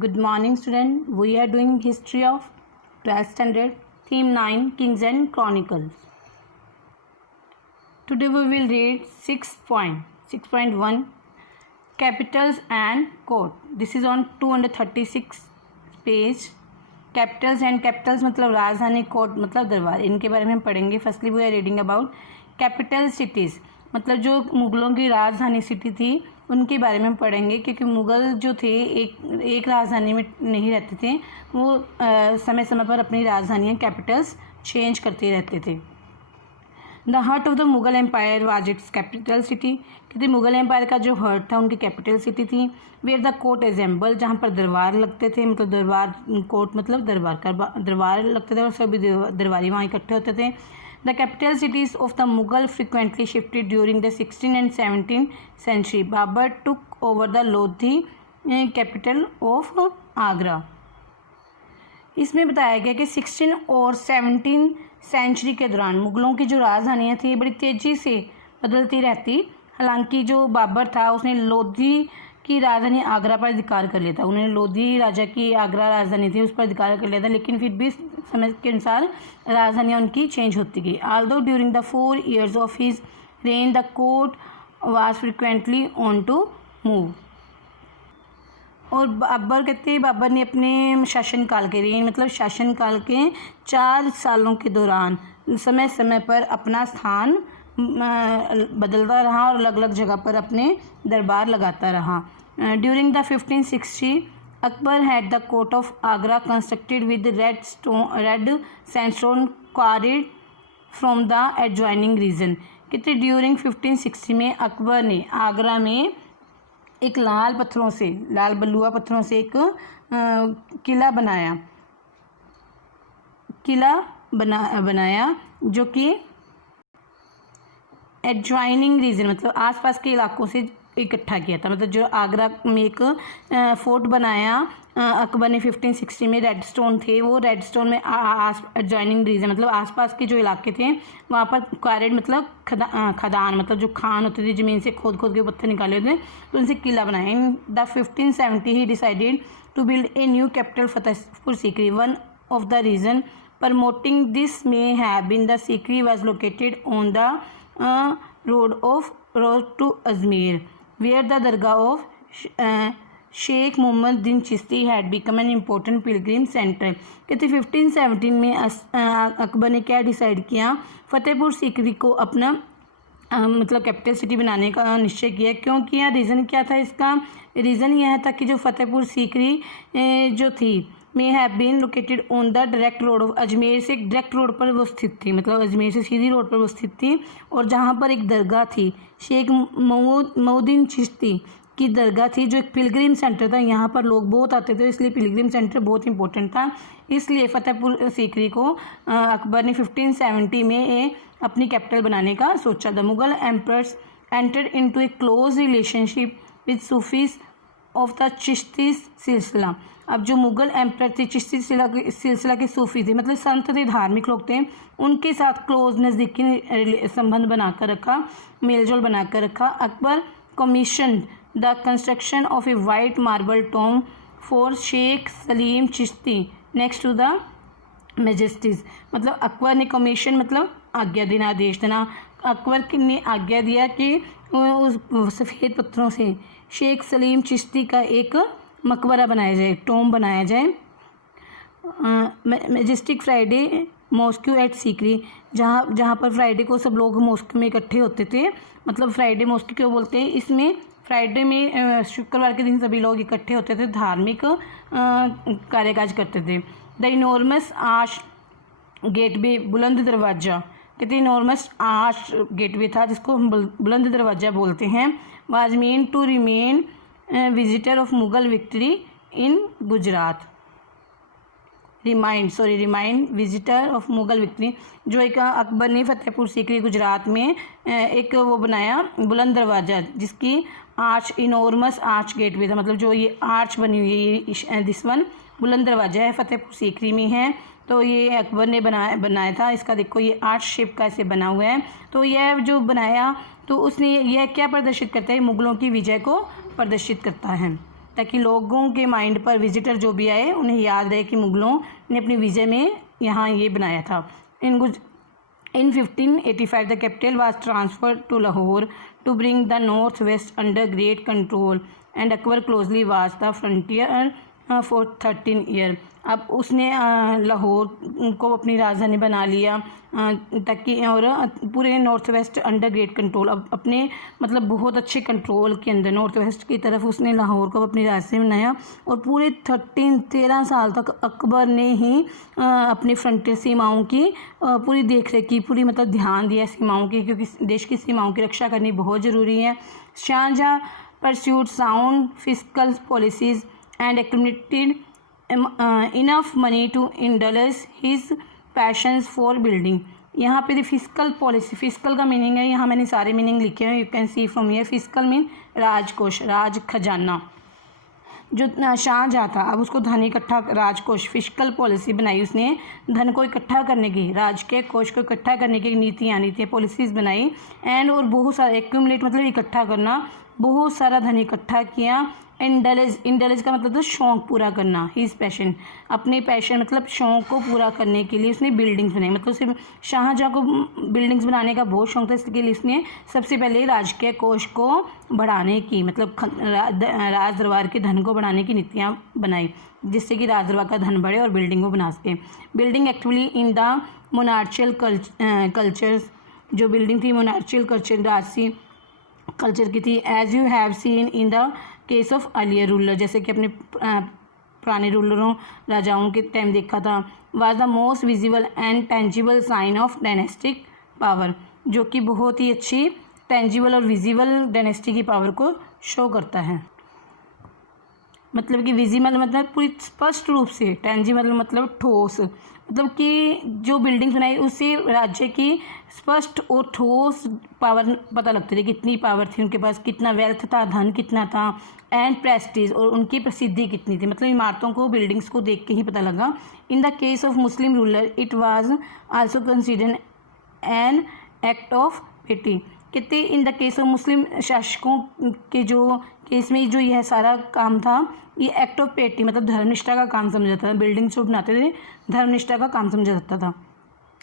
Good morning, student. We are doing history of 12th standard, theme 9, Kings and Chronicles. Today we will read 6.1 Capitals and Court. This is on 236 page. Capitals and capitals मतलब राजधानी, court मतलब दरबार, इनके बारे में हम पढ़ेंगे. Firstly we are reading about capital cities, मतलब जो मुग़लों की राजधानी सिटी थी उनके बारे में हम पढ़ेंगे, क्योंकि मुग़ल जो थे एक राजधानी में नहीं रहते थे, वो समय समय पर अपनी राजधानियाँ कैपिटल्स चेंज करते रहते थे. The heart of the Mughal empire was its capital city, क्योंकि मुग़ल एम्पायर का जो हार्ट था उनकी कैपिटल सिटी थी. वेयर द कोर्ट एजेंबल, जहाँ पर दरबार लगते थे, मतलब दरबार, कोर्ट मतलब दरबार लगते थे और सभी दरबारी वहाँ इकट्ठे होते थे. The capital cities of the Mughal frequently shifted during the 16th and 17th century. Babur took over the Lodhi capital of Agra. इसमें बताया गया कि 16 और 17 सेंचुरी के दौरान मुग़लों की जो राजधानियाँ थी बड़ी तेज़ी से बदलती रहती. हालांकि जो बाबर था उसने लोधी की राजधानी आगरा पर अधिकार कर लिया था. उन्होंने लोधी राजा की आगरा राजधानी थी उस पर अधिकार कर लिया था, लेकिन फिर भी समय के अनुसार राजधानियाँ उनकी चेंज होती गई. Although during the 4 years of his reign the court was frequently on to move. और बाबर ने अपने शासनकाल के रेन मतलब शासनकाल के 4 सालों के दौरान समय समय पर अपना स्थान बदलता रहा और अलग अलग जगह पर अपने दरबार लगाता रहा. During the 1560 Akbar had the court of Agra constructed with red sandstone quarried from the adjoining region. कितने ड्यूरिंग 1560 में अकबर ने आगरा में एक लाल बलुआ पत्थरों से एक किला बनाया जो कि एडजॉइनिंग रीजन मतलब आसपास के इलाकों से इकट्ठा किया था. मतलब जो आगरा में एक फोर्ट बनाया अकबर ने 1560 में, रेड स्टोन थे, वो रेड स्टोन में एडजॉइनिंग रीजन मतलब आसपास के जो इलाके थे वहाँ पर क्वारेड मतलब खदान मतलब जो खान होते थे, ज़मीन से खोद के पत्थर निकाले होते तो उनसे किला बनाया. In the 1570 he decided to build a new capital Fatehpur Sikri. One of the reason promoting this may have been the Sikri was located on the road to Ajmer, where the dargah of Sheikh Mohammad din Chishti had become an important pilgrim centre. कहते 1517 में अकबर ने क्या decide किया, फतेहपुर सीकरी को अपना मतलब capital city बनाने का निश्चय किया. क्यों किया, रीज़न क्या था इसका? रीज़न यह था कि जो फतेहपुर सीकरी जो थी may have been located on the direct road of Ajmer से डायरेक्ट रोड पर वो स्थित थी, मतलब अजमेर से सीधी रोड पर वो स्थित थी. और जहाँ पर एक दरगाह थी, शेख मोहम्मद चिश्ती की दरगाह थी, जो एक पिलग्रिम सेंटर था. यहाँ पर लोग बहुत आते थे, इसलिए पिलग्रिम सेंटर बहुत इंपॉर्टेंट था. इसलिए फतेहपुर सीकरी को अकबर ने 1570 में अपनी कैपिटल बनाने का सोचा. The Mughal emperors entered into A close relationship with Sufis of the Chishti सिलसिला. अब जो मुग़ल एम्पर थे चिश्ती सिलसिला के सूफ़ी थे, मतलब संत थे, धार्मिक लोग थे, उनके साथ क्लोज नज़दीकी संबंध बनाकर रखा, मेलजोल बनाकर रखा. Akbar commission the construction of a white marble tomb for Sheikh Salim Chishti next to the majesties. मतलब अकबर ने कमीशन मतलब आज्ञा देना, आदेश देना. अकबर ने आज्ञा दिया कि उस सफ़ेद पत्थरों से शेख सलीम चिश्ती का एक मकबरा बनाया जाए, टॉम बनाया जाए. Majestic Friday mosque at Sikri, जहाँ पर फ्राइडे को सब लोग मॉस्क में इकट्ठे होते थे. मतलब फ्राइडे मॉस्क्यू क्यों बोलते हैं, इसमें फ्राइडे में शुक्रवार के दिन सभी लोग इकट्ठे होते थे, धार्मिक कार्यकाज करते थे. द इनॉर्मस आर्च गेटवे बुलंद दरवाज़ा, कहते इनॉर्मस आर्च गेटवे था जिसको हम बुलंद दरवाज़ा बोलते हैं. Was mean to remind visitor of Mughal victory in Gujarat. Remind visitor of Mughal victory, जो एक अकबर ने फतेहपुर सीकरी गुजरात में एक वो बनाया बुलंद दरवाज़ा जिसकी आर्च इनॉर्मस आर्च गेटवे था. मतलब जो ये आर्च बनी हुई है, दिस वन बुलंद दरवाज़ा है, फतेहपुर सीकरी में है. तो ये अकबर ने बनाया था. इसका देखो ये आर्च शेप का ऐसे बना हुआ है. तो यह जो बनाया तो उसने यह क्या प्रदर्शित करता है, मुग़लों की विजय को प्रदर्शित करता है. ताकि लोगों के माइंड पर, विजिटर जो भी आए, उन्हें याद रहे कि मुग़लों ने अपनी विजय में यहाँ ये बनाया था। In 1585, the capital was transferred to Lahore to bring the northwest under great control, and Akbar closely watched the frontier for 13 years. अब उसने लाहौर को अपनी राजधानी बना लिया ताकि, और पूरे north west under great control, अब अपने मतलब बहुत अच्छे कंट्रोल के अंदर नॉर्थ वेस्ट की तरफ उसने लाहौर को अपनी राजधानी बनाया। और पूरे 13 साल तक अकबर ने ही अपनी फ्रंटियर सीमाओं की पूरी देख रेख की, पूरी मतलब ध्यान दिया सीमाओं की, क्योंकि देश की सीमाओं की रक्षा करनी बहुत ज़रूरी है। Shahjahan pursued sound fiscal policies and accumulated enough money to indulge his passions for building. यहाँ पे फिस्कल पॉलिसी, फिस्कल का मीनिंग है, यहाँ मैंने सारे मीनिंग लिखे हैं, you can see from here. Fiscal mean राजकोष, राज खजाना। जो शाहजहाँ था, अब उसको धन इकट्ठा, राजकोष, फिस्कल पॉलिसी बनाई उसने, धन को इकट्ठा करने की, राज के कोष को इकट्ठा करने की नीतियाँ पॉलिसीज़ बनाई। एंड और बहुत सारा, एक्यूमुलेट मतलब इकट्ठा करना, बहुत सारा धन इकट्ठा किया। इंडलेज का मतलब तो शौक़ पूरा करना, हीज़ पैशन, अपने पैशन मतलब शौक़ को पूरा करने के लिए उसने बिल्डिंग्स बनाई। मतलब सिर्फ शाहजहाँ को बिल्डिंग्स बनाने का बहुत शौक़ था, इसके लिए उसने सबसे पहले राजकीय कोष को बढ़ाने की, मतलब राज दरबार के धन को बढ़ाने की नीतियाँ बनाई, जिससे कि राज दरबार का धन बढ़े और बिल्डिंग को बना सके। Building actually in the monarchial cultures, जो बिल्डिंग थी मोनार्चियल कल्चर, राजसी कल्चर की थी। As you have seen in the case of earlier ruler, जैसे कि अपने पुराने रूलरों, राजाओं के टाइम देखा था। Was the most visible and tangible sign of dynastic power, जो कि बहुत ही अच्छी टेंजिबल और विजिबल डायनेस्टी की पावर को शो करता है। मतलब कि विजिबल मतलब पूरी स्पष्ट रूप से, टेंजिबल मतलब ठोस, मतलब कि जो बिल्डिंग बनाई उससे राज्य की स्पष्ट और ठोस पावर पता लगती थी, कितनी पावर थी उनके पास, कितना वेल्थ था, धन कितना था, एंड प्रेस्टीज, और उनकी प्रसिद्धि कितनी थी। मतलब इमारतों को, बिल्डिंग्स को देख के ही पता लगा। In the case of Muslim ruler it was also considered an act of piety. कहते in the case of Muslim शासकों के जो केस में जो यह सारा काम था, ये एक्ट ऑफ पेटी मतलब धर्मनिष्ठा का काम समझा जाता था। बिल्डिंग जो बनाते थे धर्मनिष्ठा का काम समझा जाता था।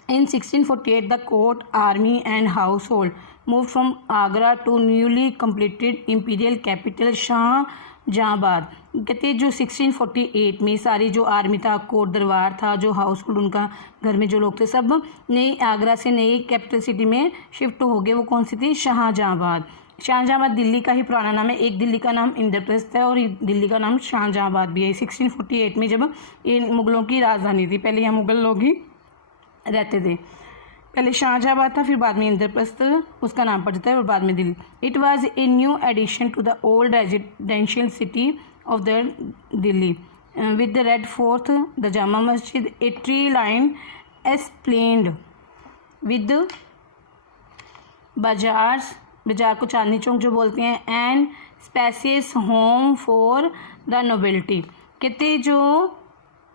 In 1648 the court, army and household move from Agra to newly completed imperial capital Shahjahanabad. कहते जो 1648 में सारी जो आर्मी था, कोर्ट दरबार था, जो हाउस होल्ड उनका घर में जो लोग थे, सब नई आगरा से नई कैपिटल सिटी में शिफ्ट हो गए। वो कौन सी थी? शाहजहाँबाद। शाहजहाँबाद दिल्ली का ही पुराना नाम है। एक दिल्ली का नाम इंद्रप्रस्थ है और दिल्ली का नाम शाहजहाँबाद भी है। 1648 में जब ये मुग़लों की राजधानी थी, पहले यहाँ मुग़ल लोग ही रहते थे। पहले शाहजहाँबाद था, फिर बाद में इंद्रप्रस्थ उसका नाम पड़ जाता है, और बाद में Delhi. It was a new addition to the old residential city of the Delhi with the red fort, the Jama Masjid, a tree line esplanade with bazaar को चांदनी चौक जो बोलते हैं, and spacious home for the nobility. कहते जो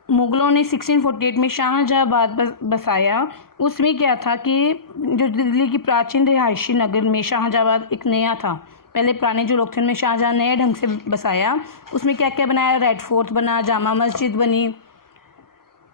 मुग़लों ने 1648 में शाहजहाँबाद बसाया, उसमें क्या था कि जो दिल्ली की प्राचीन रिहायशी नगर में शाहजहाँबाद एक नया था। पहले पुराने जो लोग थे उनमें शाहजहाँ नए ढंग से बसाया। उसमें क्या क्या बनाया? रेड फोर्ट बना, जामा मस्जिद बनी,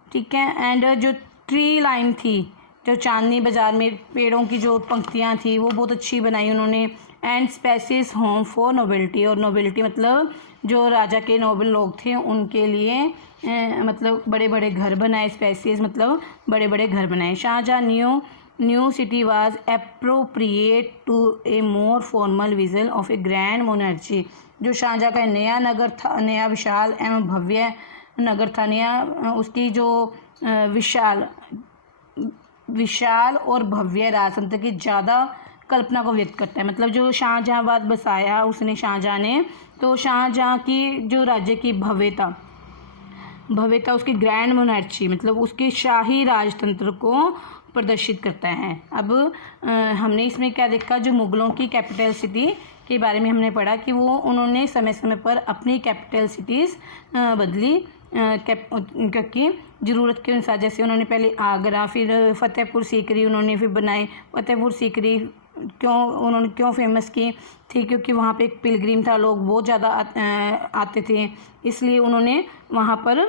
ठीक है। एंड जो ट्री लाइन थी, जो चांदनी बाज़ार में पेड़ों की जो पंक्तियाँ थी, वो बहुत अच्छी बनाई उन्होंने। And spacious home for nobility, और नोबिलिटी मतलब जो राजा के नोबल लोग थे उनके लिए मतलब बड़े बड़े घर बनाए। स्पेसियस मतलब बड़े बड़े घर बनाए। Shahjahan new city was appropriate to a more formal vision of a grand monarchy. जो शाहजहाँ का नया नगर था, नया विशाल एवं भव्य नगर था, नया उसकी जो विशाल और भव्य राजतंत्र की ज़्यादा कल्पना को व्यक्त करता है। मतलब जो शाहजहाँबाद बसाया उसने, शाहजहाँ ने, तो शाहजहाँ की जो राज्य की भव्यता, उसकी ग्रैंड मोनार्ची मतलब उसके शाही राजतंत्र को प्रदर्शित करता है। अब हमने इसमें क्या देखा? जो मुग़लों की कैपिटल सिटी के बारे में हमने पढ़ा कि वो उन्होंने समय समय पर अपनी कैपिटल सिटीज़ बदली क्योंकि ज़रूरत के अनुसार। जैसे उन्होंने पहले आगरा, फिर फतेहपुर सीकरी उन्होंने फिर बनाए, फतेहपुर सीकरी उन्होंने क्यों फेमस की थी, क्योंकि वहाँ पे एक पिलग्रिम था, लोग बहुत ज़्यादा आते थे, इसलिए उन्होंने वहाँ पर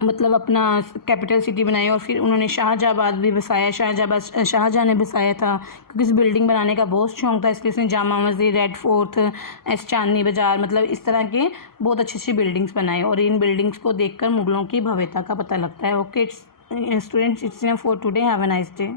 मतलब अपना कैपिटल सिटी बनाई। और फिर उन्होंने शाहजहाबाद भी बसाया, शाहजहाँ ने बसाया था, क्योंकि इस बिल्डिंग बनाने का बहुत शौक था, इसलिए उसने जामा मस्जिद, रेड फोर्ट, चांदनी बाज़ार, मतलब इस तरह के बहुत अच्छी अच्छी बिल्डिंग्स बनाए। और इन बिल्डिंग्स को देखकर मुगलों की भव्यता का पता लगता है। Okay students, it's for today, have a nice day.